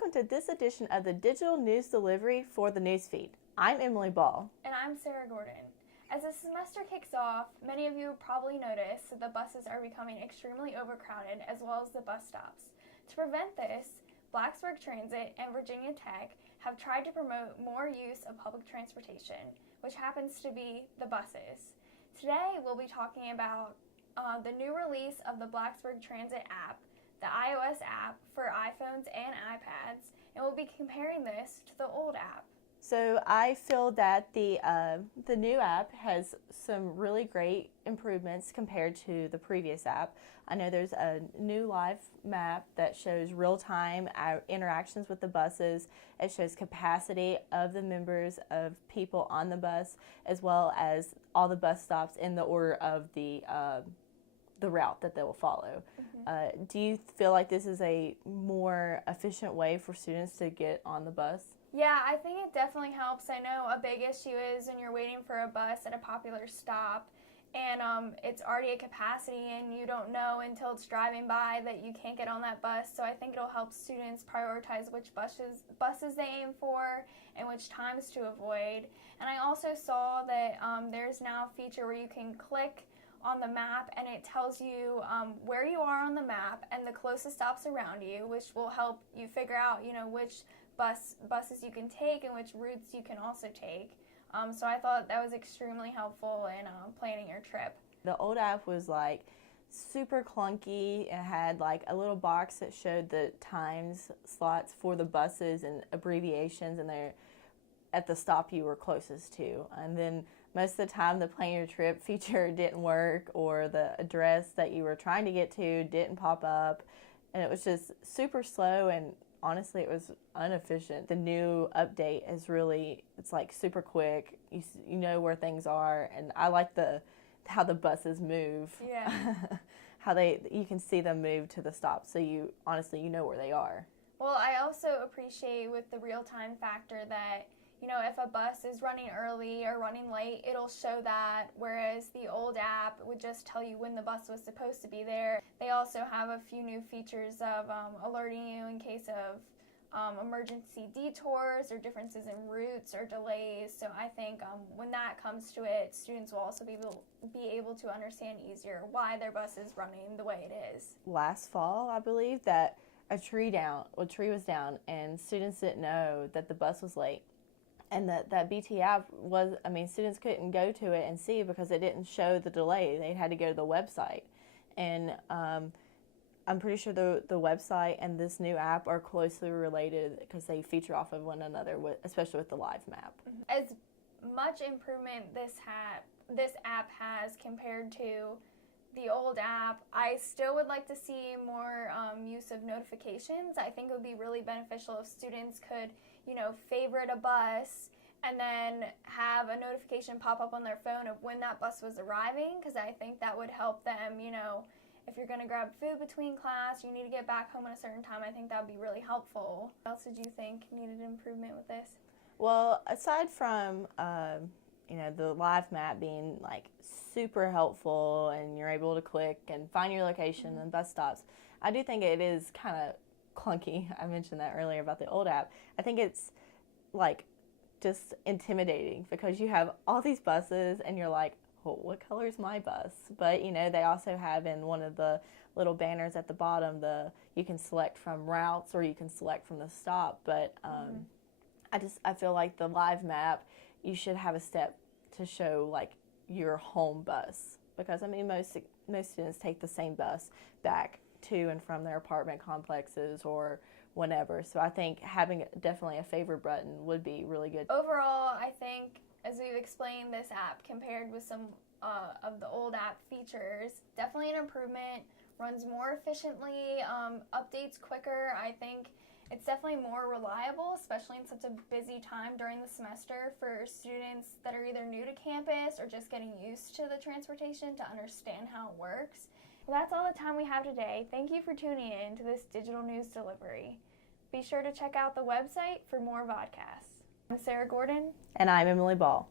welcome to this edition of the Digital News Delivery for the Newsfeed. I'm Emily Ball. And I'm Sarah Gordon. As the semester kicks off, many of you probably noticed that the buses are becoming extremely overcrowded, as well as the bus stops. To prevent this, Blacksburg Transit and Virginia Tech have tried to promote more use of public transportation, which happens to be the buses. Today, we'll be talking about the new release of the Blacksburg Transit app, the iOS app for iPhones and iPads, and we'll be comparing this to the old app. So I feel that the new app has some really great improvements compared to the previous app. I know there's a new live map that shows real-time interactions with the buses. It shows capacity of the members of people on the bus, as well as all the bus stops in the order of the route that they will follow. Do you feel like this is a more efficient way for students to get on the bus? Yeah, I think it definitely helps. I know a big issue is when you're waiting for a bus at a popular stop and it's already at capacity and you don't know until it's driving by that you can't get on that bus. So I think it'll help students prioritize which buses they aim for and which times to avoid. And I also saw that there's now a feature where you can click on the map and it tells you where you are on the map and the closest stops around you, which will help you figure out, which buses you can take and which routes you can also take. So I thought that was extremely helpful in planning your trip. The old app was like super clunky. It had like a little box that showed the times slots for the buses and abbreviations, and they're at the stop you were closest to. And then most of the time the plan your trip feature didn't work, or the address that you were trying to get to didn't pop up, and it was just super slow, and honestly it was inefficient. The new update is really, it's like super quick. You know where things are, and I like how the buses move. Yeah. How you can see them move to the stop, so you know where they are. Well, I also appreciate with the real-time factor that if a bus is running early or running late, it'll show that, whereas the old app would just tell you when the bus was supposed to be there. They also have a few new features of alerting you in case of emergency detours or differences in routes or delays. So I think when that comes to it, students will also be able to understand easier why their bus is running the way it is. Last fall, I believe that a tree was down, and students didn't know that the bus was late. And that BT app students couldn't go to it and see because it didn't show the delay. They had to go to the website. And I'm pretty sure the website and this new app are closely related because they feature off of one another, especially with the live map. As much improvement this app has compared to the old app, I still would like to see more use of notifications. I think it would be really beneficial if students could favorite a bus and then have a notification pop up on their phone of when that bus was arriving, because I think that would help them, if you're going to grab food between class, you need to get back home at a certain time. I think that would be really helpful. What else did you think needed improvement with this? Well, aside from the live map being like super helpful and you're able to click and find your location and bus stops, I do think it is kind of clunky. I mentioned that earlier about the old app. I think it's like just intimidating because you have all these buses and you're like, oh, what color is my bus? But they also have in one of the little banners at the bottom you can select from routes or you can select from the stop. But I feel like the live map, you should have a step to show like your home bus, because most students take the same bus back to and from their apartment complexes or whenever. So I think having definitely a favorite button would be really good. Overall, I think, as we've explained, this app compared with some of the old app features, definitely an improvement, runs more efficiently, updates quicker. I think it's definitely more reliable, especially in such a busy time during the semester for students that are either new to campus or just getting used to the transportation to understand how it works. Well, that's all the time we have today. Thank you for tuning in to this digital news delivery. Be sure to check out the website for more podcasts. I'm Sarah Gordon. And I'm Emily Ball.